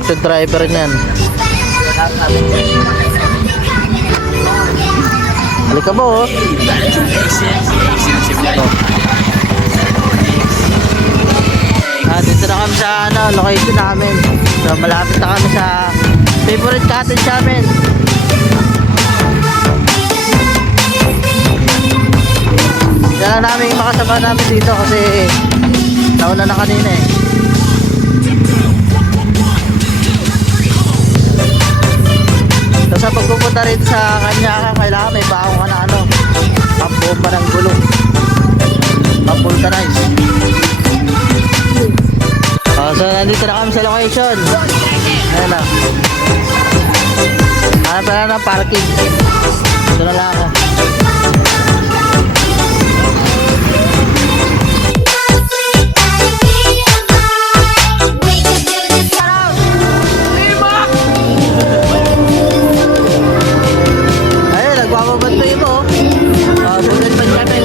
takot yung driver niyan. Halika mo, oh. Dito na kami sa location namin. So, malapit na kami sa favorite cottage namin. Yan lang namin makasama namin dito kasi nauna na kanina eh. So, sa pagpupunta rin sa kanya, kailangan may baong ka na pambomba ng gulong, pang-vulcanize. So nandito na kami sa location. Ayan na. Hanap na lang ng parking. Ito na lang ako. Ayun, nagbababanto yun mo. Sulit pa siya tayo.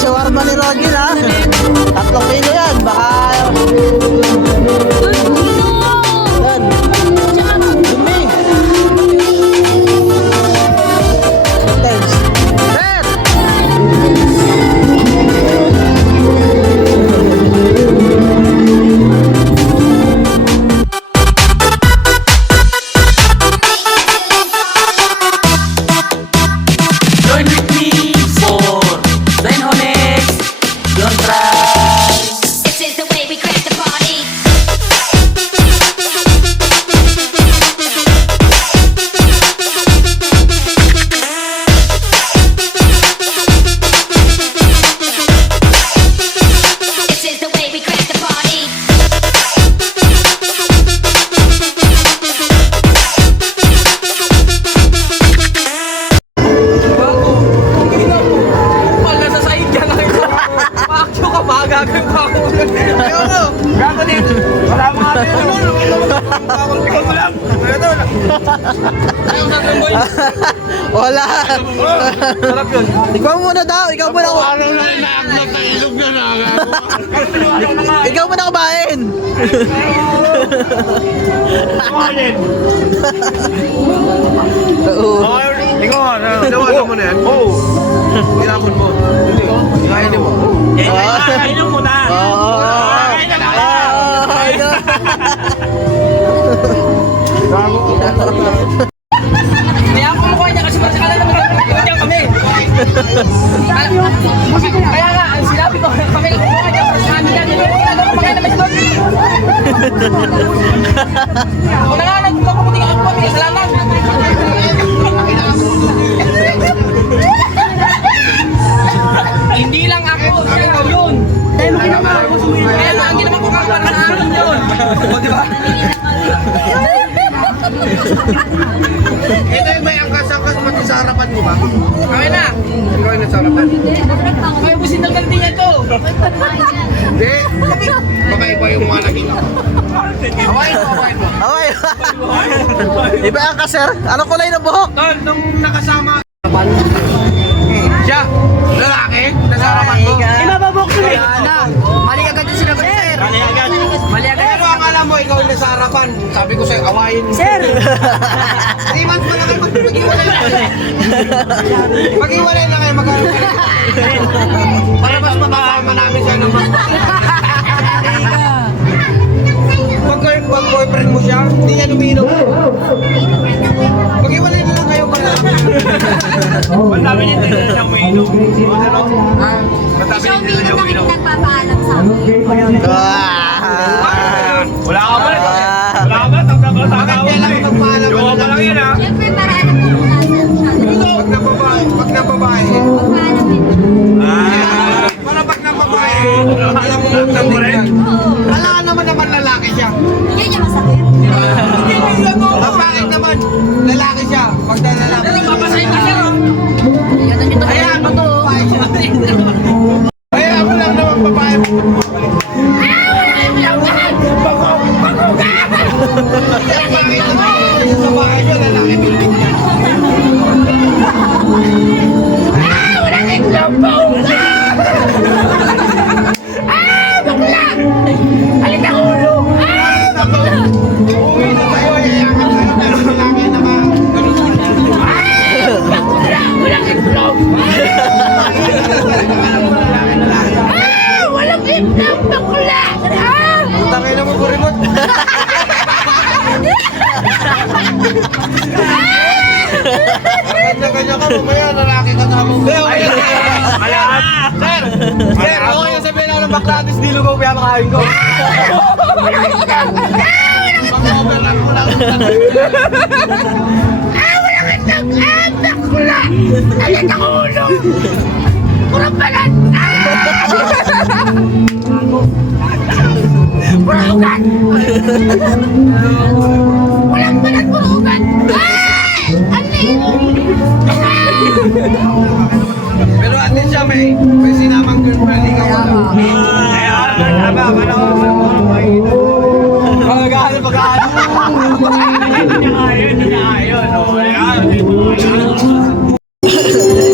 Shawarma ni Rogin ha. 3 kilo yan. Baka yan. Dumi. Thanks. Sir! Join with me for Zenhonex, don't try. This is the way we crack the party. This is the way we crack the party. Gagawin pa ako. Gago din. Wala mga wala. Sarap yun. Ikaw muna daw. Ikaw muna ako. Parang nainak na sa ilog na na. Ikaw muna kumain. Kumain. Oo. Ikaw nawalan mo na yan. Oo. Kinapon mo. Hindi. Kainin mo. Kainin mo na. Oo. Kaya ako mukha niya kasi parang sakala naman nagpapagyan kami. Kaya nga, ang sinabi ko, kami mukha niya parang sa amin yan. Ginagawa ko mga naman ito. Kung na nga, nagpapaputing ako kami. Salamat. Hindi lang ako, siya yun. Dahil mo ginawa ako sumuhin. Kaya nga, ang ginawa ko para sa amin yun. O, di ba? Ito yung may angkas-angkas pati sa harapan mo ba? Kami na. Ikaw yung nasa harapan. Kaya busin ng ganti niya to. Hindi. Baka iba yung mga naging. Hawain mo, hawain mo. Okay. Iba ang sir. Anong kulay ng buhok? Tol, nung nakasama. Siya, lalaki, nasa harapan mo. Ibababok ko eh. Mali agad yung sinagot, sir. Mali agad. Mali agad. Pero ang alam mo, ikaw yung nasa harapan. Sabi ko sa'yo, awayin mo. Sir. 3 months pa na kayo, mag-iwalay na kayo. Mag-iwalay na kayo, mag-iwalay na kayo. Para mas mapasama namin siya ng mas. Pag boyfriend mo siya, hindi niya luminom. Mag-iwalay na lang kayo para. Matami niya din siyang umiinom. Show me na kami nagpapaalam sa amin. Wala ka ba? Wala ka ba? Tapos ka sa akin. Jowa pa lang yan ha. Siyempre, para alam ko kung nasan siya. Pag nababae. Pagpaalam din. Para pag nababae, alam mo kung saan din yan. Alam naman lalaki siya. Hindi niya masakit. Ang bakit naman, lalaki siya. Pag lalaki. Papasahin ka, sir. Kaya babae siya. Kaya ako lang naman babae mo. Uwi na tayo, iyakan sa'yo, pero lalaki naman. Walang itlog, bakla! Tangin na mo po remote. Kanya-kanya ka, mamaya lalaki ka sa mo. Sir, okay na sabihin ako ng baklatis, di lugaw kaya makain ko. Mag-overlap ko lang. Pero at least siya may sinamang girlfriend, ikaw wala. Magagahanap, magagahanap.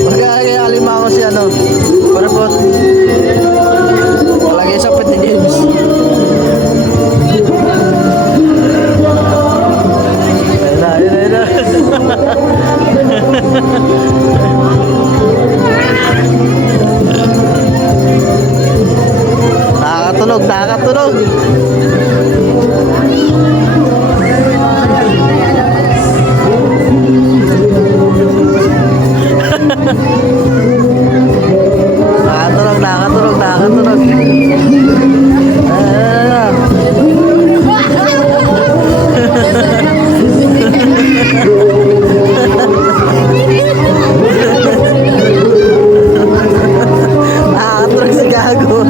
Magkakayalima ako si ano. Parapot. Palagay sa Petit James. Ayun na. Nakakatunog. Nakakatunog. Nakakatunog si Gago.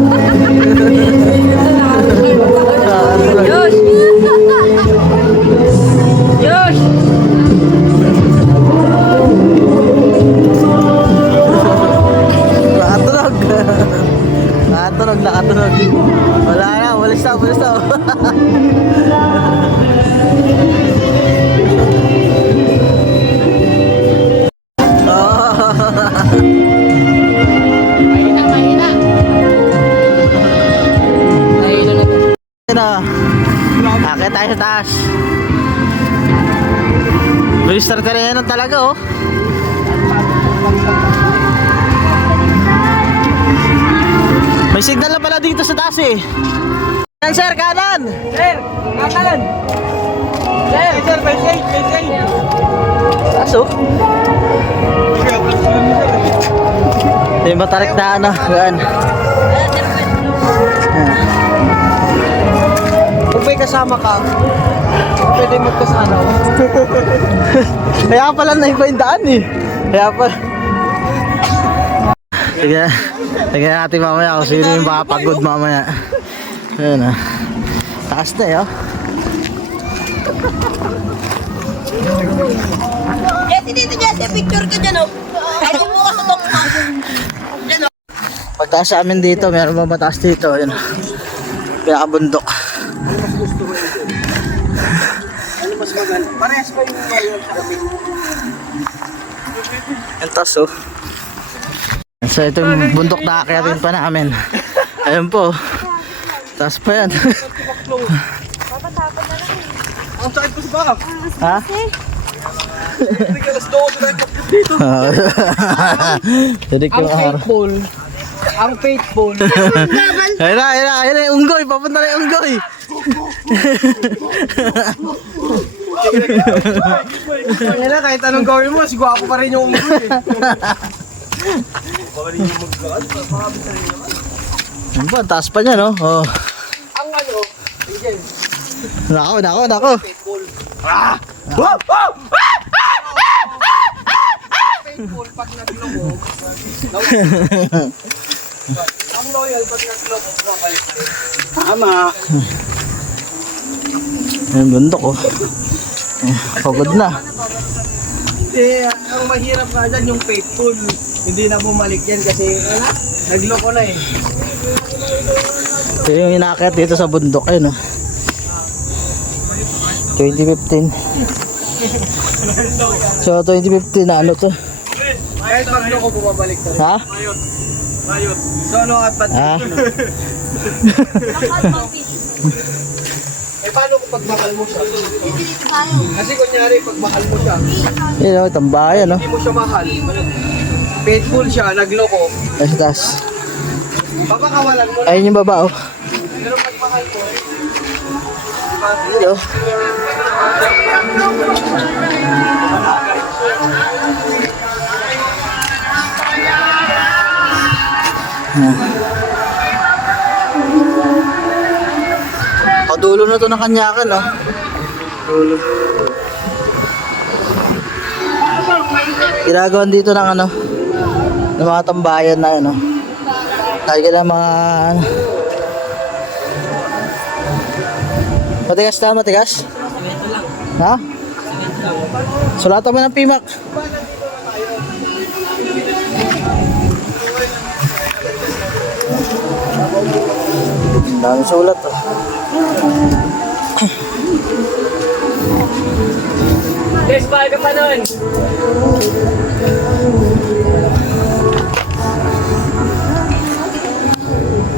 Nakatunog. Wala na, walis na. Akit tayo sa taas. Restart ka rin yan talaga, oh. May signal na pala dito sa taas eh. Kanan sir, kanan! Sir, kakalan. Sir, may shade. Taas oh. May matarik na ano. Yan. Kung may kasama ka, pwede magkasama. Kaya pala na iba yung daan eh. Kaya pala. Tignan natin mamaya kung sino yung makapagod mamaya. Ayan ah. Taas na eh oh. Jesse, dito Jesse, picture ka dyan oh. Kahit yung bukas sa tokma. Dyan oh. Pagtaas sa amin dito, meron ba mataas dito? Ayan. Pinakabundok. Ano mas maganda? Parehas pa yung ngayon sa kami. Ang taas oh. So ito yung bundok na akyatin pa namin. Ayun po. Taas pa yan. Ang sakit ko sa baka. Ha? Alas 12 na yung dito. Jadi ko Ang faithful. Ayun na yung unggoy. Papunta na yung unggoy. Ngayon na, kahit anong gawin mo, sigwapo pa rin yung umuwi. Ayun po, taas pa niya no? Oh. Ang ano, again, Nako. faithful. Faithful pag naglubog. Ang loyal pag naglubog, babalik. Tama. Ayun bundok oh. Pagod na. Hindi, ang mahirap nga dyan yung faithful. Hindi na bumalik yan kasi nagloko na eh. Ito yung inaakyat dito sa bundok ayun oh. 2015. So 2015 na ano to? Kahit magloko bumabalik na. Ha? Mayot. Solo at ba't? Ha? Eh paano kung pagmahal mo siya? Kasi kunyari pagmahal mo siya, Yun o, tambayan no. hindi mo siya mahal. Faithful siya, nagloko. Taas taas. Papakawalan mo na. Ayun yung baba oh. Pero pagmahal mo, Yun oh. Padulo na to ng kanyakan oh. Ginagawan dito ng ano, ng mga tambayan na ano. Lagi na mga ano. Matigas na, matigas? Ha? Sulatan mo ng pimak. Ang dami sulat oh. Yes, bye ka pa nun.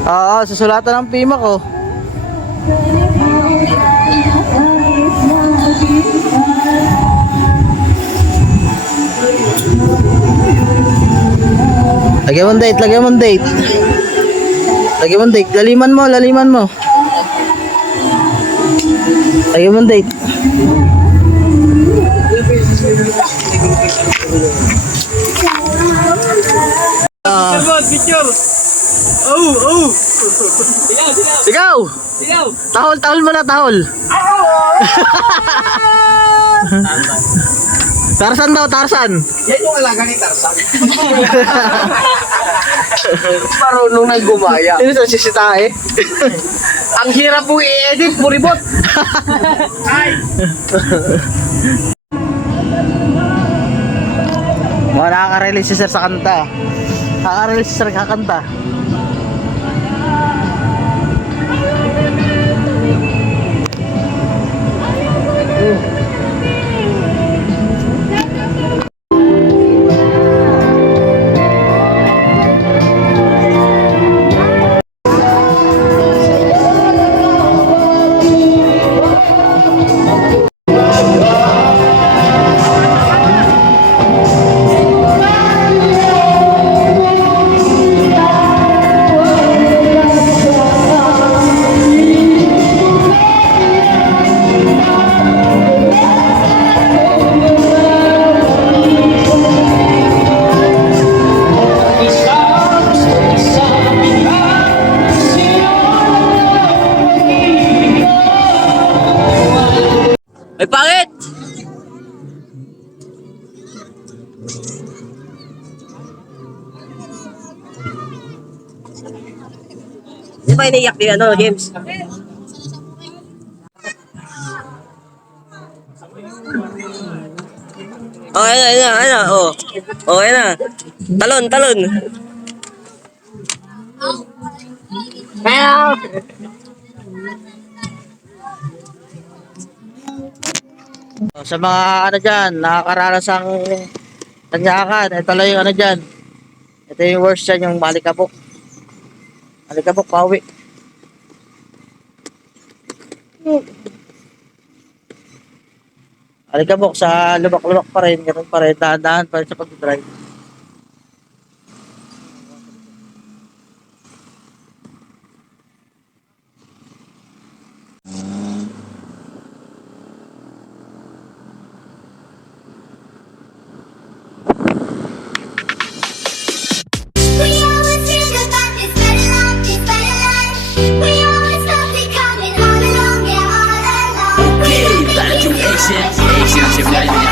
Oo, susulatan ng pimak oh. Lagyan mo date, lagyan mo date. Lagyan mo date, laliman mo, laliman mo. Lagyan mo date. picture! Oh, oh! Sigaw! Sigaw! Tahol, tahol mo na, tahol. Tarsan daw, Tarsan. Yan yung alaga ni Tarzan. Marunong na gumaya. Yun sa sisitae. Ang hirap po i-edit, puribot. Mga nakaka-release si sir sa kanta. Nakaka-release si sir kakanta. Ay, pangit! Di ba iniyak din ano, James? Oh, ayun na, oh. Oh, ayun na. Talon, talon. Sa mga ano dyan, nakakaranas ang tanyakan. Ito lang yung ano dyan. Ito yung worst dyan, yung malikabok. Malikabok, pawi. Malikabok sa lubak-lubak pa rin. Ganun pa rin. Dahan-dahan pa rin sa pag-drive. We always feel the fact it's better life, it's better life. We always felt it coming all along, yeah, all along. Okay, tayo yung exit. Exit si Fly.